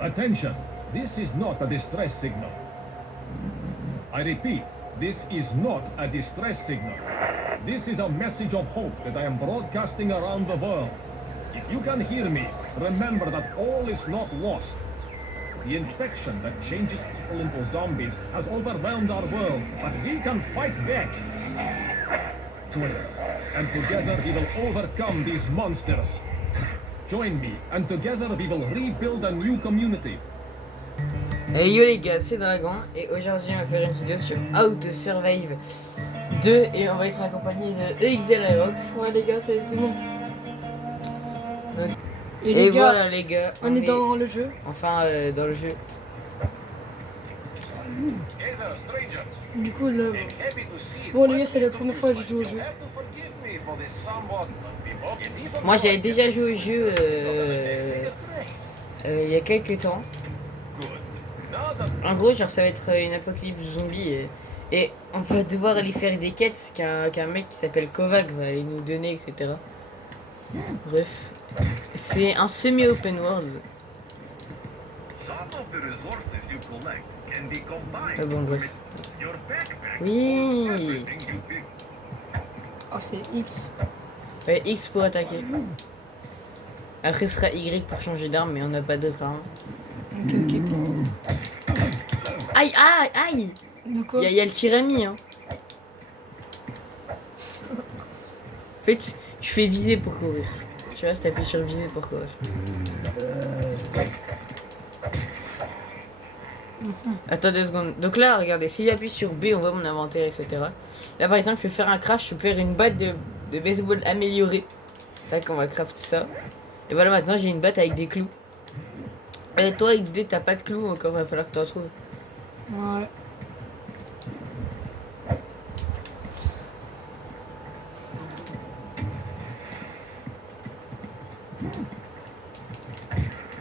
Attention, this is not a distress signal. I repeat, this is not a distress signal. This is a message of hope that I am broadcasting around the world. If you can hear me, remember that all is not lost. The infection that changes people into zombies has overwhelmed our world, but we can fight back. Join us, and together we will overcome these monsters. Join me, and together we will rebuild a new community. Hey yo les gars, c'est Dragon et aujourd'hui on va faire une vidéo sur How to Survive 2 et on va être accompagné de EXDLirox. Ouais les gars, c'est tout bon. Donc, et voilà les gars, on est dans le jeu. Enfin dans le jeu. Du coup, bon les gars, c'est la première fois que je joue au jeu. Moi j'avais déjà joué au jeu il y a quelques temps. En gros, genre ça va être une apocalypse zombie et on va devoir aller faire des quêtes qu'un mec qui s'appelle Kovac va aller nous donner, etc. Bref, c'est un semi-open world. Ah bon, bref. Oui. Oh, c'est X. Ouais, X pour attaquer. Après ce sera Y pour changer d'arme, mais on n'a pas d'autre arme. Ok, ok. Aïe, aïe, aïe. De quoi? Il y a le tirami, hein. En fait, tu fais viser pour courir. Tu vois, t'appuies sur viser pour courir. Attends 2 secondes. Donc là, regardez, si j'appuie sur B, on voit mon inventaire, etc. Là, par exemple, je peux faire un crash, je peux faire une batte de baseball améliorée. Tac, on va craft ça. Et voilà, maintenant j'ai une batte avec des clous. Et toi, XD, t'as pas de clous encore, il va falloir que t'en trouves. Ouais.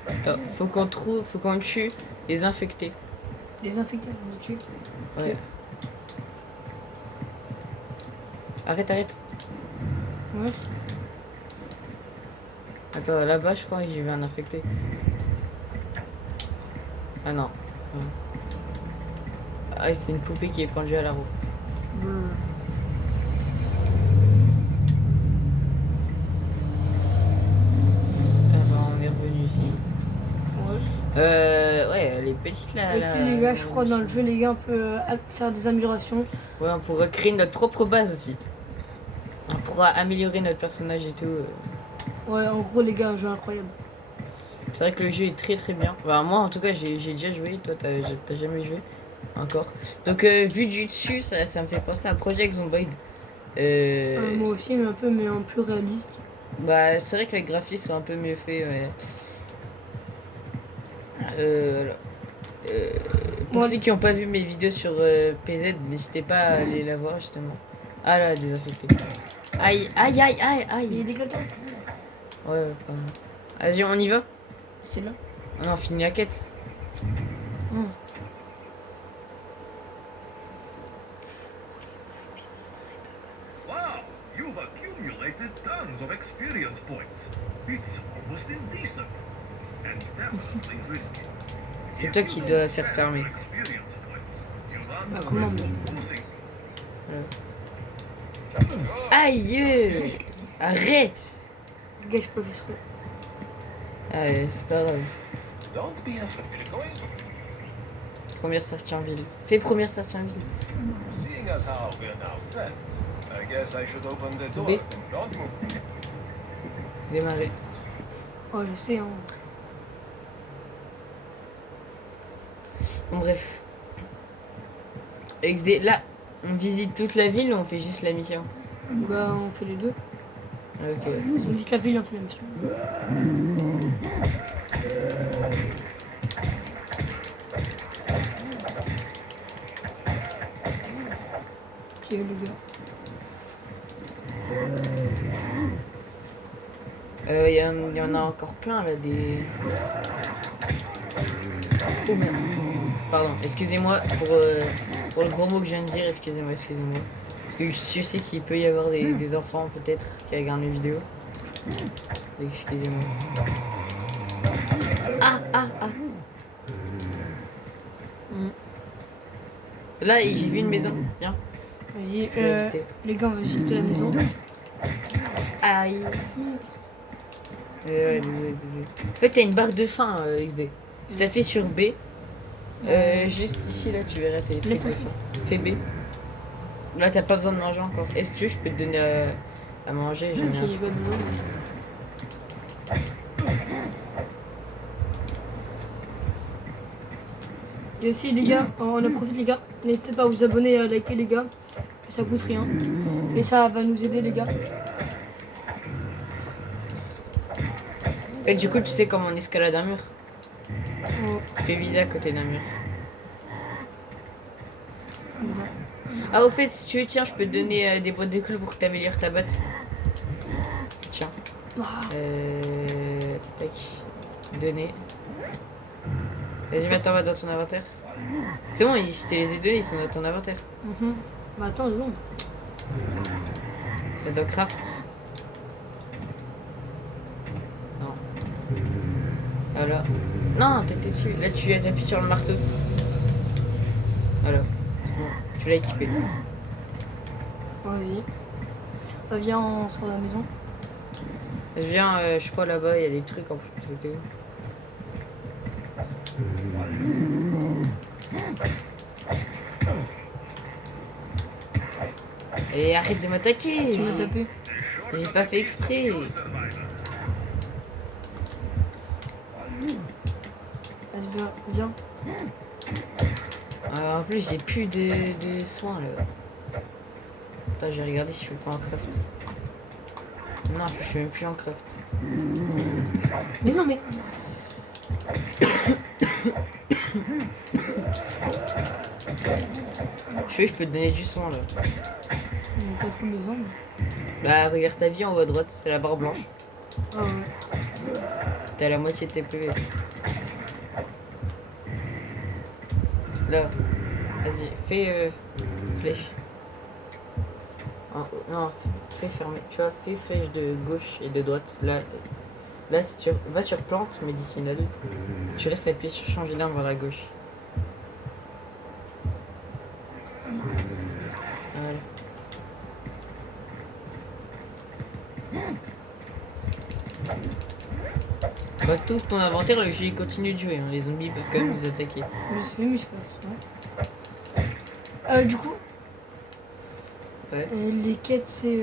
Attends, faut qu'on tue les infectés. Désinfecter, on les tue. Ouais. Arrête, arrête. Ouais. Attends, là-bas, je crois que j'ai vu un infecté. Ah non. Ah, c'est une poupée qui est pendue à la roue. Ah bah, on est revenu ici. Ouais. Ouais, elle est petite là. Ici, les gars, je crois dans le jeu, les gars, on peut faire des améliorations. Ouais, on pourra créer notre propre base aussi. On pourra améliorer notre personnage et tout. Ouais, en gros, les gars, un jeu incroyable. C'est vrai que le jeu est très très bien. Enfin, moi en tout cas, j'ai déjà joué. Toi, t'as jamais joué encore. Donc, vu du dessus, ça me fait penser à Project Zomboid. Moi aussi, mais un peu, mais en plus réaliste. Bah, c'est vrai que les graphismes sont un peu mieux faits. Ouais. Voilà. Pour ceux qui n'ont pas vu mes vidéos sur PZ, n'hésitez pas à aller la voir justement. Ah là, désaffecté. Aïe, aïe, aïe, aïe, aïe. Il y a des quelqu'un. Ouais, pardon. Vas-y, on y va. C'est là. Oh non, on finit la quête. Oh. Wow, you've accumulated tons of experience points. It's almost indecent. And definitely risky. C'est toi qui dois faire fermer. Bah, comment? Aïe. Arrête. Les gars, j'ai pas fait ce truc. Ah, c'est pas grave. Première sortie en ville. Fais première sortie en ville. B. Démarrer. Oh, je sais, hein. Bon, bref. XD, là, on visite toute la ville ou on fait juste la mission? Bah, on fait les deux. Ok. On visite la ville, on fait la mission. Ok, les gars. Il y en a encore plein là, des... Oh merde. Pardon, excusez-moi pour le gros mot que je viens de dire, excusez-moi. Parce que je sais qu'il peut y avoir des enfants peut-être qui regardent mes vidéos. Excusez-moi. Ah, ah. Mm. Là, j'ai vu une maison. Viens. Vas-y, Je vais la visiter. les gars, on va visiter la maison. Aïe. Ouais, désolé. En fait, t'as une barre de faim, XD. Si t'appuies sur B, juste ici, là, tu verras tes trucs de faim. Fais B. Là, t'as pas besoin de manger encore. Est-ce que tu veux, je peux te donner à manger? J'en ai Si un. j'ai pas besoin. Et aussi les gars, on en profite les gars, n'hésitez pas à vous abonner et à liker les gars, ça coûte rien. Et ça va nous aider les gars. Et du coup, tu sais comment on escalade un mur? Oh, Fais viser à côté d'un mur. voilà. Ah, au fait, si tu veux, tiens, je peux te donner des boîtes de clous pour que t'améliores ta botte. Tiens. Ah, Tac. Donner. Vas-y, mets ta boîte dans ton inventaire. C'est bon, je te les ai donnés, ils sont dans ton inventaire. mhm. Bah attends, les ondes. Dans craft. Non. Voilà. Non, t'étais dessus. Là, tu appuies sur le marteau. Voilà. C'est bon. Tu l'as équipé. Vas-y. Bah, viens, on sort de la maison. Je viens, je crois là-bas, il y a des trucs en plus. C'était où? Et arrête de m'attaquer! Tu m'as tapé. J'ai pas fait exprès! Vas-y, viens. En plus, j'ai plus de soins là. Attends, j'ai regardé si je suis pas en craft. Non, je suis même plus en craft. Mais non, mais. Je peux te donner du soin là. On a pas trop besoin. Mais... Bah, regarde ta vie en haut à droite, c'est la barre blanche. Ah ouais. T'as la moitié de tes PV. Là, vas-y, fais flèche. Non, fais fermer. Tu vois, fais flèche de gauche et de droite. Là si tu vas sur plante médicinale, tu restes appuyé sur changer d'arme vers la gauche. Voilà. Bah, t'ouvres ton inventaire, le jeu il continue de jouer. Hein. Les zombies peuvent quand même nous attaquer. Je sais, mais je sais pas. Du coup, Ouais. les quêtes, c'est.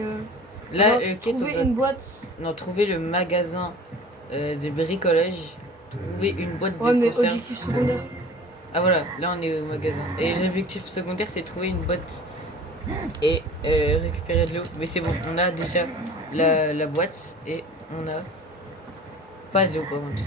Là, alors, trouver une boîte. Non, trouver le magasin de bricolage. Trouver une boîte Ouais, de mais conserve. objectif secondaire. Ah voilà, là on est au magasin. Et l'objectif secondaire c'est trouver une boîte et récupérer de l'eau. Mais c'est bon, on a déjà la boîte et on a pas d'eau par contre.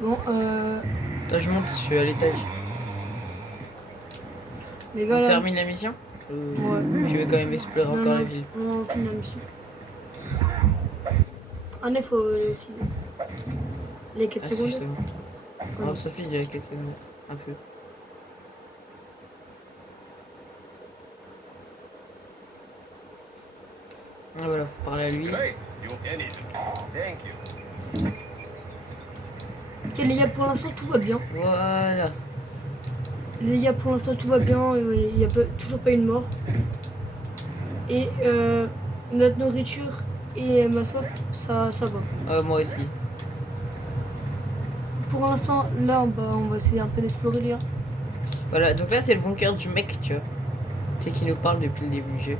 Bon, Attends, je monte, je suis à l'étage. les gars On là. termine la mission Ouais. Tu veux quand même explorer Non, encore non, la ville? on finit la mission. Ah, il faut aussi. Les quêtes Ah, secondaires. justement. Ouais. Oh, Sophie, j'ai la quête secondaire. Un peu. Ah voilà, faut parler à lui. Great, you end it. Thank you. Ok, les gars, pour l'instant tout va bien. Voilà. Les gars, pour l'instant tout va bien. Il n'y a toujours pas une mort. Et notre nourriture et ma soif, ça va. Moi aussi. Pour l'instant, là, on va essayer un peu d'explorer, les gars. Voilà, donc là c'est le bunker du mec, tu vois. C'est qui nous parle depuis le début du jeu.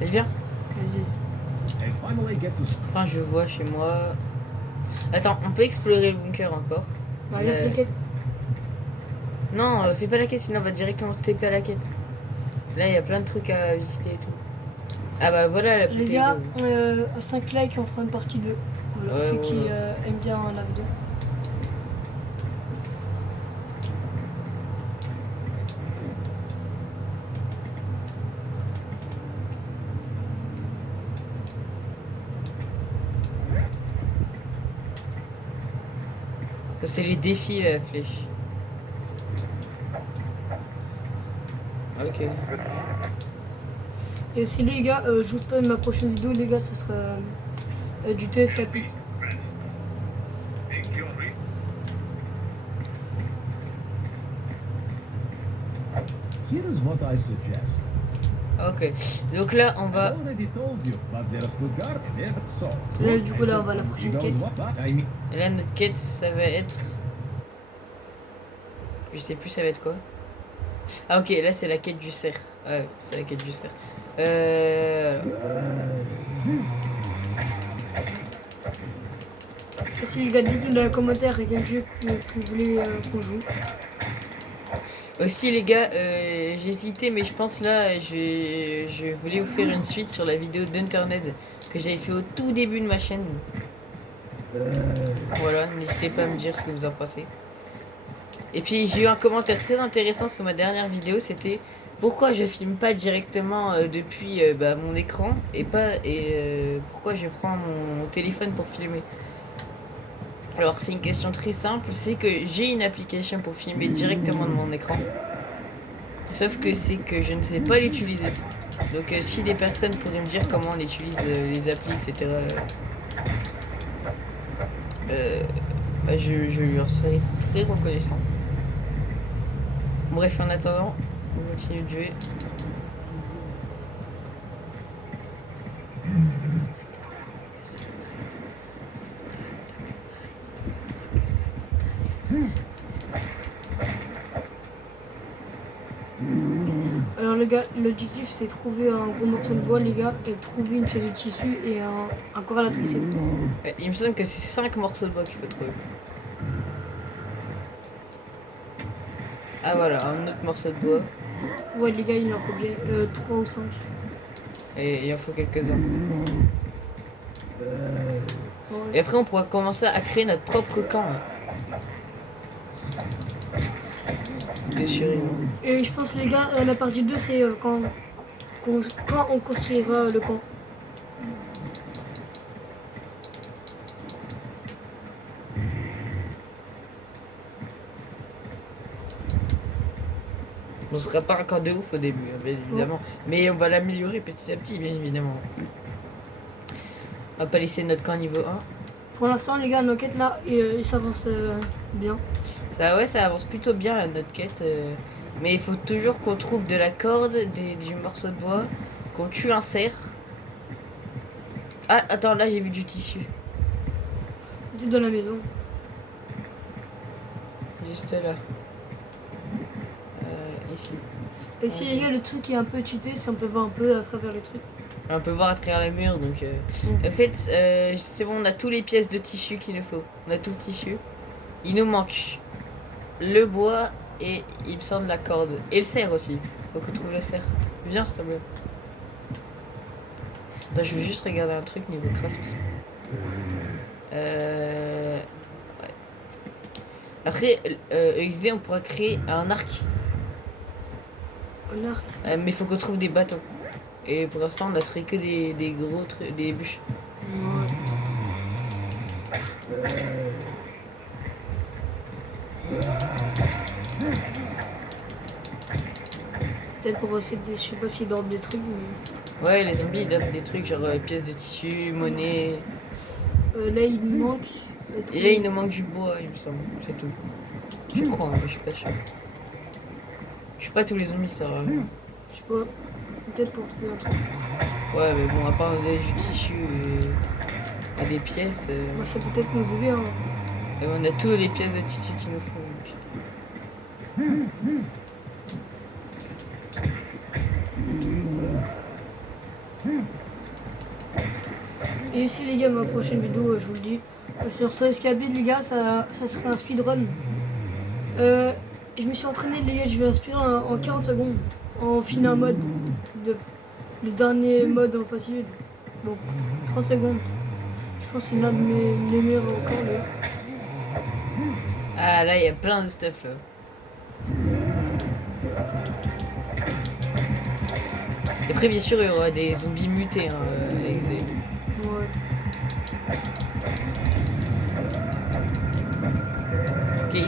Vas-y, viens. Vas-y. I finally get to Enfin, je vois chez moi. Attends, on peut explorer le bunker encore. Bah, viens, fais les quêtes. Non, fais pas la quête, sinon on va directement se taper à la quête. Là, il y a plein de trucs à visiter et tout. Ah bah voilà la Les bouteille gars, d'eau. 5 likes, on fera une partie 2. Voilà, Ouais, ceux voilà. qui aiment bien la vidéo. Ça, c'est les défis, la flèche. Ok. Et aussi les gars, je vous spoil ma prochaine vidéo les gars, ça sera du TSKP. Here is what I suggest. Ok. Donc là, on I va... already told you, but there's good guard there. So, Là du coup là on va à la prochaine because quête. what I mean, Et là, notre quête, ça va être... Je sais plus ça va être quoi. Ah ok, là c'est la quête du cerf. Ouais, c'est la quête du cerf. Aussi les gars, dites-nous dans les commentaires quel jeu que vous voulez qu'on joue. Aussi les gars, j'ai hésité mais je pense là, je voulais vous faire une suite sur la vidéo d'Internet que j'avais fait au tout début de ma chaîne. Voilà, n'hésitez pas à me dire ce que vous en pensez. Et puis j'ai eu un commentaire très intéressant sur ma dernière vidéo, c'était pourquoi je filme pas directement depuis mon écran et pourquoi je prends mon téléphone pour filmer. Alors c'est une question très simple, c'est que j'ai une application pour filmer directement de mon écran. Sauf que c'est que je ne sais pas l'utiliser. Donc si des personnes pourraient me dire comment on utilise les applis, etc. Je lui en serais très reconnaissant. Bref, en attendant, on continue de jouer. Alors les gars, l'objectif c'est trouver un gros morceau de bois les gars, et trouver une pièce de tissu et un corps à la tricée. Il me semble que c'est 5 morceaux de bois qu'il faut trouver. Ah voilà, un autre morceau de bois. Ouais les gars, il en faut bien 3 ou 5. Et il en faut quelques-uns. Et Ouais. après on pourra commencer à créer notre propre camp. Déchirément. Et je pense les gars, la partie 2 c'est quand on construira le camp. On sera pas encore de ouf au début, bien évidemment. Mais on va l'améliorer petit à petit, bien évidemment. On va pas laisser notre camp niveau 1. Pour l'instant les gars, nos quêtes là, ils s'avancent bien. Ça, ouais, ça avance plutôt bien là, notre quête. Mais il faut toujours qu'on trouve de la corde, du morceau de bois, qu'on tue un cerf. Ah, attends, là j'ai vu du tissu. Tout dans la maison. Juste là. Ici. Et si les gars, le truc qui est un peu cheaté, c'est on peut voir un peu à travers les trucs. On peut voir à travers les murs, donc... En fait, c'est bon, on a tous les pièces de tissu qu'il nous faut. On a tout le tissu. Il nous manque le bois et il me semble la corde. Et le cerf aussi. Faut qu'on trouve le cerf. Viens, s'il te plaît. Attends, je veux juste regarder un truc niveau craft. Ouais. Après, EXD, on pourra créer un arc. Un arc. Mais il faut qu'on trouve des bâtons. Et pour l'instant, on a trouvé que des gros trucs, des bûches. Ouais. Peut-être pour essayer de... Je sais pas s'ils dorment des trucs, mais... Ouais, les zombies ils donnent des trucs genre pièces de tissu, monnaie. là, il me manque... Et là, il nous manque du bois, il me semble. C'est tout. Je crois, hein, mais je suis pas sûr. Je sais pas tous les zombies, ça. Je sais pas. Peut-être pour trouver un truc. Ouais, mais bon, à part du tissu et des pièces, Moi, ça peut peut-être nous aider. Hein. on a toutes les pièces de tissu qu'il nous faut. Donc. Et ici, les gars, ma prochaine vidéo, je vous le dis, sur SKB, les gars, ça serait un speedrun. Je me suis entraîné, les gars, je vais un speedrun en 40 secondes. En final mode. Le dernier mode en facile. Donc, 30 secondes. Je pense que c'est l'un de mes meilleurs encore, les gars. Ah, là, il y a plein de stuff là. Et après, bien sûr, il y aura des zombies mutés, hein, XD. Ouais.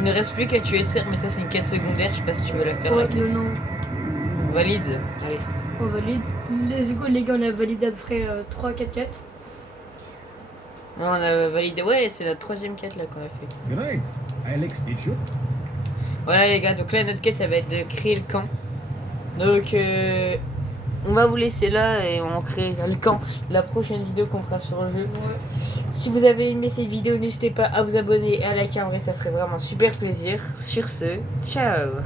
ne reste plus qu'à tuer le cerf, mais ça c'est une quête secondaire, je sais pas si tu veux la faire. Ouais, la quête. non. Valide. Allez. On valide. Let's go les gars, on a validé après 3-4 quêtes. Non, on a validé. Ouais, c'est la troisième quête là qu'on a fait. Great. I'll teach you. Voilà les gars, donc là notre quête ça va être de créer le camp. Donc on va vous laisser là et on crée le camp. La prochaine vidéo qu'on fera sur le jeu. Ouais. Si vous avez aimé cette vidéo, n'hésitez pas à vous abonner et à liker, en vrai ça ferait vraiment super plaisir. Sur ce, ciao.